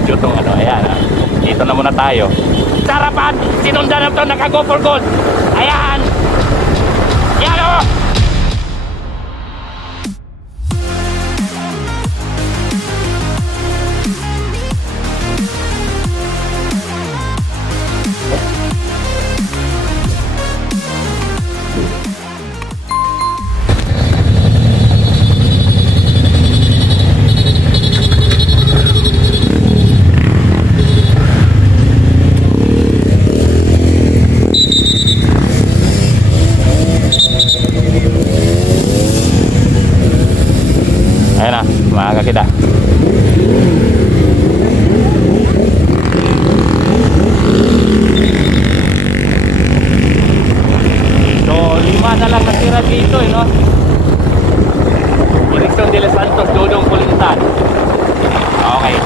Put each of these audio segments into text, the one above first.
video tong ano. Ayan, dito na muna tayo. Sarapan, sinundan na ito, naka-go for gold. Ayan. Yan o. Ayan na, mga kakita. So, 5 na lang natira dito, no? Direction de los Santos, Dodong Pulintan. Okay.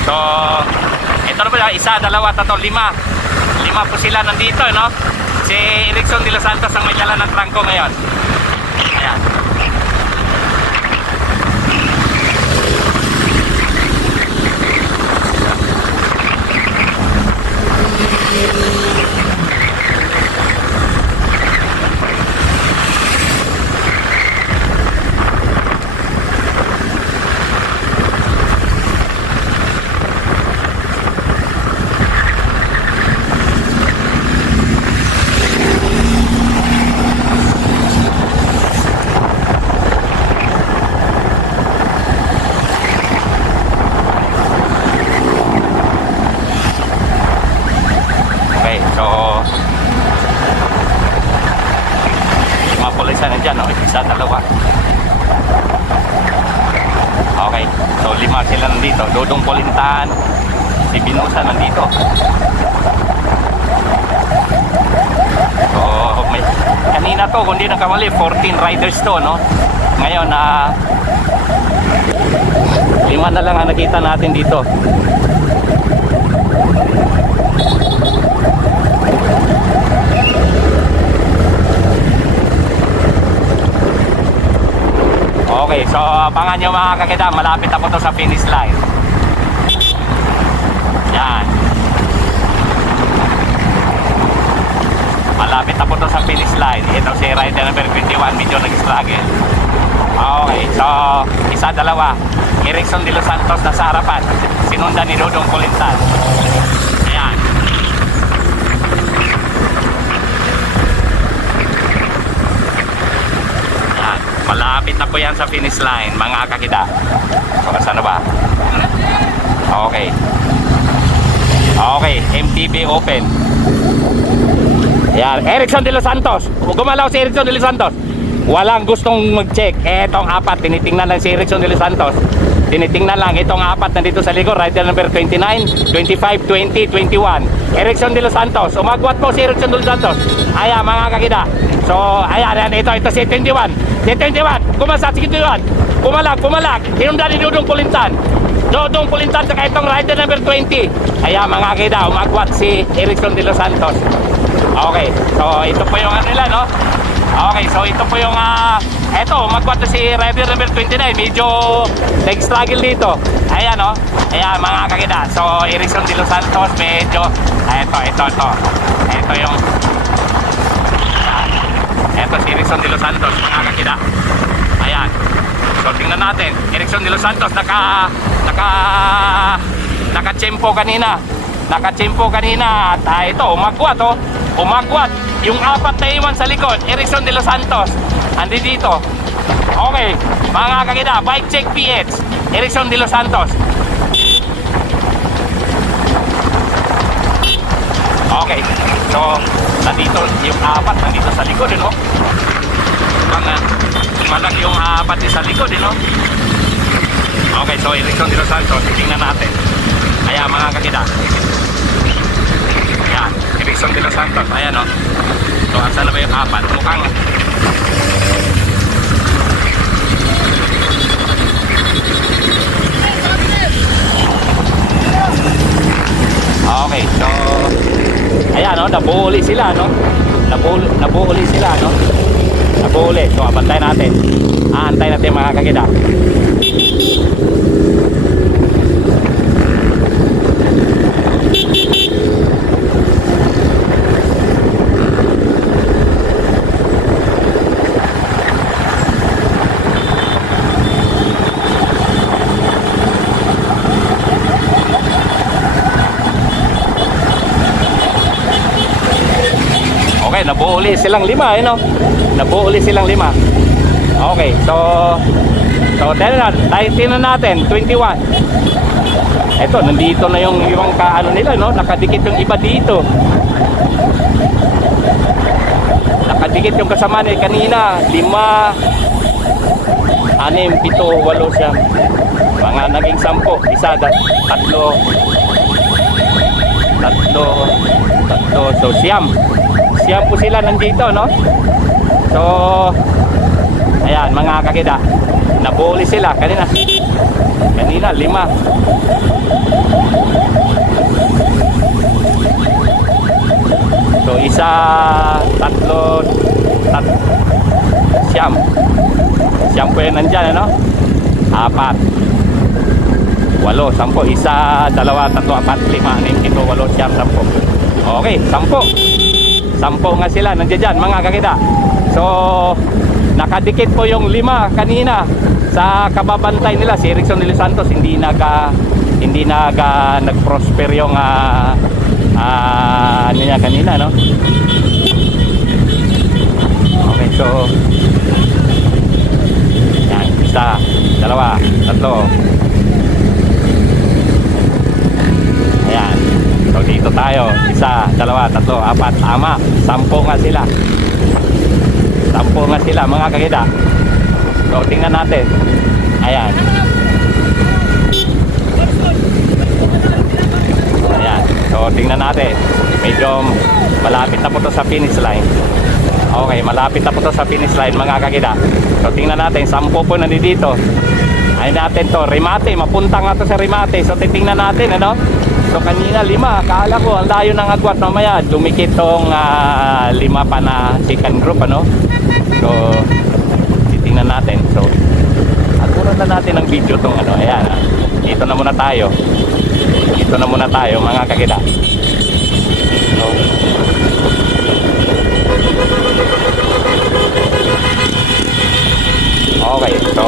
So, ito na ba? 1, 2, 3, 5 po sila nandito, no? Si Erickson de los Santos ang may dala ng trangko ngayon. Ayan. Nandyan, no? 1, 2. Okay, so 5 sila nandito. Dodong Pulintan, si Binusa nandito. So may, kanina to, kung di nakamali, 14 riders to, no? Ngayon 5 na lang ang nakita natin dito. Okay, so abangan nyo mga kakita, malapit ako to sa finish line. Yan. Malapit ako to sa finish line. Ito si rider number 21, medyo nag-struggle. Okay, so 1, 2. Erickson de los Santos na sa harapan. Sinundan ni Dodong Pulintan. Ayan. Malapit na po yan sa finish line, mga kakita. So, saan ba? Okay. Okay, MTB open. Ayan, Erickson de los Santos. Gumalaw si Erickson de los Santos. Walang gustong mag-check. Etong 4, tinitingnan lang si Erickson de los Santos. Tinitingnan lang itong 4 nandito sa likod. Rider number 29, 25, 20, 21. Erickson de los Santos. Umagwat po si Erickson de los Santos. Ayan, mga kakita. So, ayan, ito si 21. Si 21, kumasa si 21. Pumalag. Hinundan ni Dodong Pulintan. Dodong Pulintan saka itong rider number 20. Ayan, mga kakita, umagwat si Erickson de los Santos. Okay, so ito po yung nila, no? Okay, so ito po yung eto, magkwat na si rider number 29. Medyo nag-struggle dito. Ayan, no? Ayan, mga kakita. So, Erickson de los Santos, medyo ito yung eto si Erickson de los Santos, mga kakita. Ayan. So, tingnan natin. Erickson de los Santos naka-tsempo kanina. Naka-tsempo kanina. At ito, umagwat, oh. Umagwat. Yung 4 na iwan sa likod, Erickson de los Santos. Andi dito. Okay, mga kakita, bike check PH, Erickson de los Santos. Okay, so nandito yung 4 nandito sa likod, no? Malaki yung 4 sa likod, no? Okay, so Erickson de los Santos, tingnan natin. Ayan, mga kakita. Ayan, Erickson de los Santos. Ayan, no? So, asa na ba yung 4? Mukhang Okay, so ayan, no, nabuo ulit sila, no? Nabuo ulit sila, no? Nabuo ulit. So abantayan natin. Aantayin natin mga kagida. Okay, nabuo ulit silang 5, eh, no? Nabuo ulit silang 5. Okay, so tingnan natin 21. Ito, nandito na yung ibang kaano nila, no? Nakadikit yung iba dito. Nakadikit yung kasama nila kanina. 5, 6, 7, 8 siya. Mga naging 10. Isa, 3. So siyam po sila nandito, no? So ayan mga kakida, nabuli sila kanina 5. So isa, 3, siyam po yun nandyan, ano? 4, 8, 10. Isa, 2, 3, 4, 5, 6, 7, 8, 8, 10. Okay, 10 nga sila nandiyan dyan mga kakida. So nakadikit po yung 5 kanina sa kababantay nila. Si Erickson de los Santos hindi nag-prosper yung ano niya kanina, no? Okay, so yan, 1, 2, 3. Ayan. So dito tayo, 1, 2, 3, 4, tama, 10 nga sila. 10 nga sila mga kakida. So tingnan natin. Ayan. Ayan. So tingnan natin. Medyo malapit na po to sa finish line. Okay, malapit na po to sa finish line mga kakida. So tingnan natin, 10 po nandito. Ay natin to, remate, mapunta nga to sa remate. So titingnan natin, ano? So kanina 5, akala ko ang layo ng agwat, mamaya dumikit tong 5 pa na second group, ano? So titingnan natin. So aguran na natin ang video tong ano. Ayan, dito na muna tayo. Dito na muna tayo mga kakida. So okay, so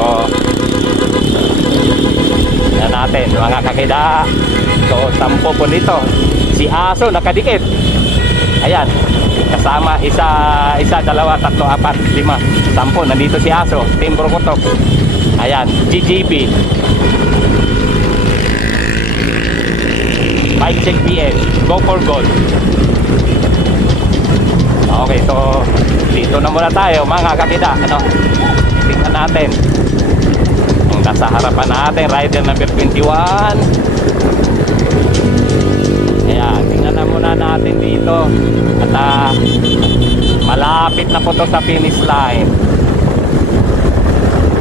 yan natin mga kakida. So 10 po dito. Si Aso nakadikit. Ayan, kasama 1, 2, 3, 4, 5, 10. Nandito si Aso, Team Brokotok. Ayan, GGB, Mike Check PS, Go for Gold. Okay, so dito na muna tayo mga kakida, ano? Tingnan natin ang nasa harapan natin, rider number 21. Ayan, tingnan na muna natin dito. At malapit na po to sa finish line.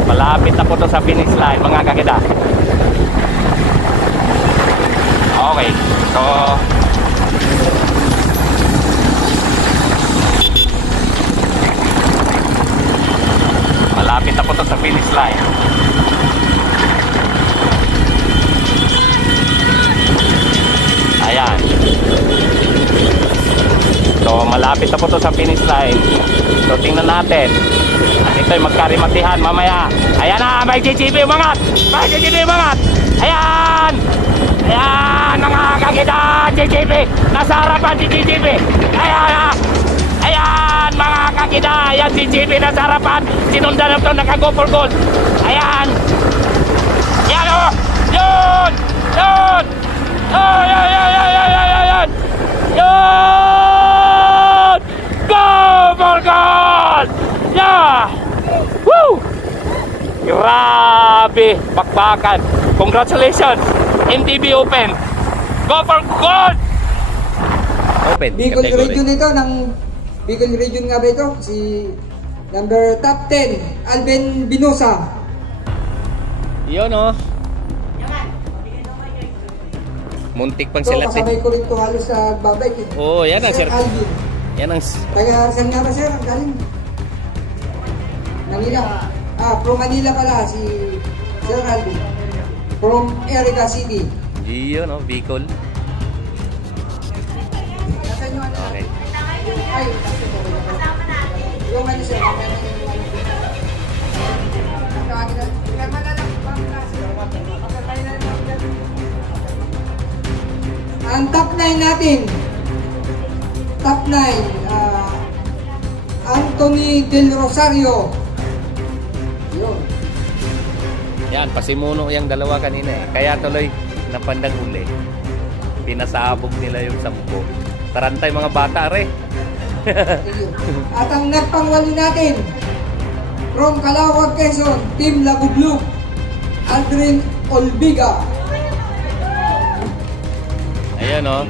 Malapit na po to sa finish line mga kakida. Okay, so malapit na po to sa finish line. Ayan. So malapit na po to sa finish line. So tingnan natin. At ito'y magkarimatihan mamaya. Ayan na, may GGB umangat. May GGB umangat. Ayan. Ayan, mga kakita, GGB. Nasa harapan si GGB. Ayan. Ayan, mga kakita. Ayan si GGB nasa harapan. Sinundan na ito, naka-go for gold. Ayan. Ayan o. Yun. Yun. Oh, yan, yan, yan, yan, yan, yan. Yun. Go for gold. Yeah. Woo. Grabe. Bakbakan. Congratulations. MTB Open. Go for gold. Open. Bicol Region ito, ng Bicol Region nga ba ito? Si number top 10, Alvin Binosa. Yun o. Muntik pang So, silat eh. kasabay ko rin ito halos sa babay. Oo, yan ang Sir sir. Alvin. Yan ang... Taga saan nga ba sir? Ang galing. Manila. From Manila pala si Sir Alvin. From Erica City. Yun, no? Bicol. Nasaan yung ano? Okay. Ay, yung ano sir? Ang top 9 natin. Top 9. Anthony Del Rosario. Yun. Yan, pasimuno yung dalawa kanina eh. Kaya tuloy, napandang uli. Pinasabog nila yung 10. Tarantay mga bata, re. At ang nagpangwalo natin, from Calawag, Quezon, Team Labublug, Aldrin Olbiga. Ayan, oh.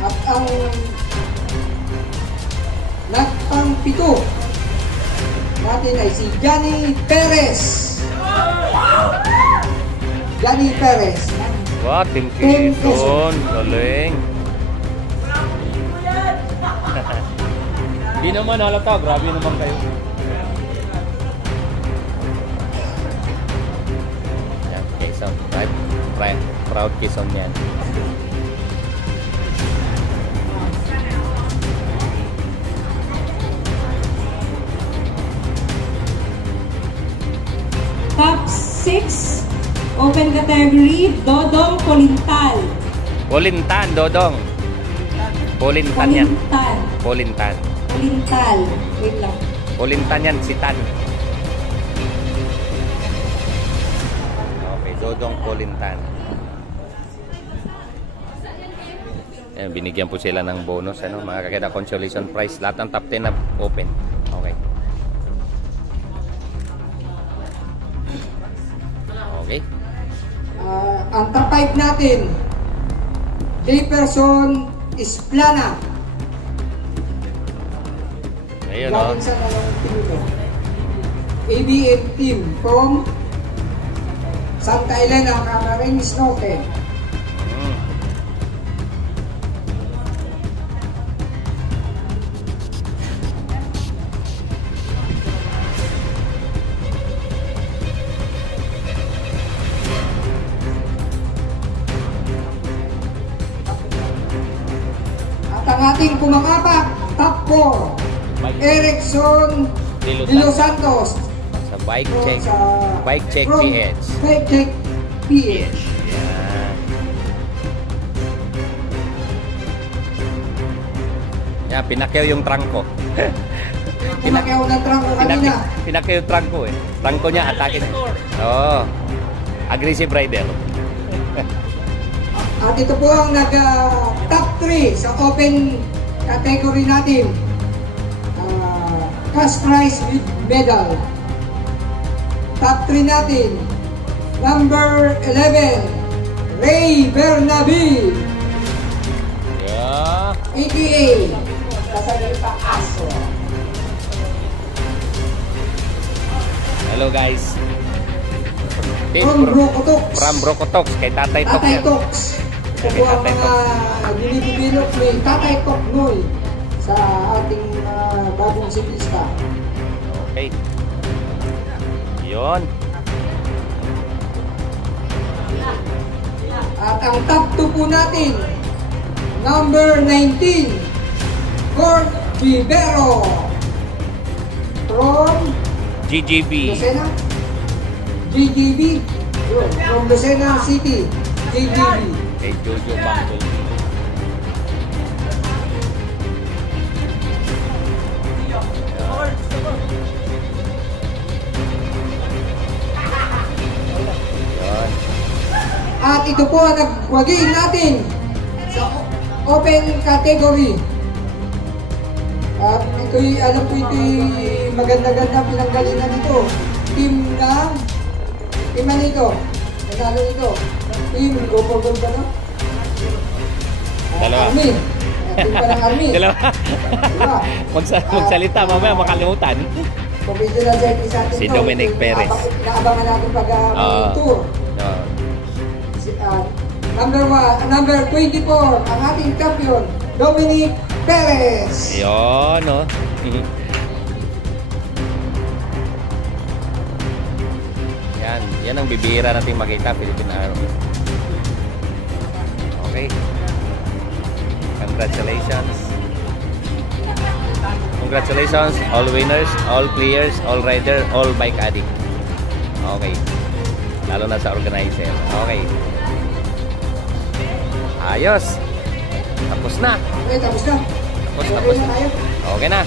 At ang nagpangpito natin ay si Johnny Perez. Johnny Perez. Wow, Team Team Quezon. Galing. Di naman halata, grabe naman kayo. Yan, Quezon. Right? Proud Quezon yan. Top 6, open category, Dodong Polintal. Polintan, Dodong. Polintan yan. Polintal. Polintan. Polintal. Wait lang. Polintan yan, si Tan. Okay, Dodong Polintan. Ayan, binigyan po sila ng bonus, ano, mga kakita, consolation prize. Lahat ng top 10 na open. Okay. Okay. Ang top 5 natin, Jefferson Isplana. Ayun, oh. Galing sa team ito. ABM team from Santa Elena, Camarines Norte. Mm. At ang ating kumakapak, top 4, Erickson De Los Santos. Sa Bike From Check. sa- Bike Check from PH. Bike Check PH. Yan. Yan, pinakyaw yung trangko. Pinakyaw ng trangko kanina. Pinakyaw yung trangko eh. Trangko niya, atake. Oo. Aggressive rider. At ito po ang top 3 sa open category natin. Cash prize with medal. Top 3 natin. Number 11, Ray Bernabe. Yeah. ATA. Kasagay pa aso. Hello guys. From Brocotox. From Brocotox. Kay Tatay Tok. Tatay yan. Tox. Ito po ang Tatay mga binibibilok ni Tatay Tok Noy sa ating bagong siklista. Okay. Yun. At ang top 2 po natin, number 19, Gord Vivero from GGB. Lucena, GGB, yun, from Lucena City, GGB. Kay Jojo Bumblebee. Yun. At ito po ang nagwagi natin sa open category. At ito'y, alam ko ito'y maganda-ganda pinanggalingan nito. Team ano ito? Nanalo ito. Team Go for Gold ba no? Dalawa. Army. Team pa ng Army. Dalawa. Diba? Magsalita mamaya makalimutan. Provincial Secretary sa atin Si to. Dominic Perez. Naabangan natin pag may tour. Number 24, ang ating champion, Dominic Perez. Yun, no? Yan ang bibihira natin makita, Philippine Army. Okay. Congratulations, all winners, all players, all rider, all bike addict. Okay. Lalo na sa organizer. Okay. Ayos. Tapos na. Okay, tapos na. Tapos Okay na. na tayo. Okay na.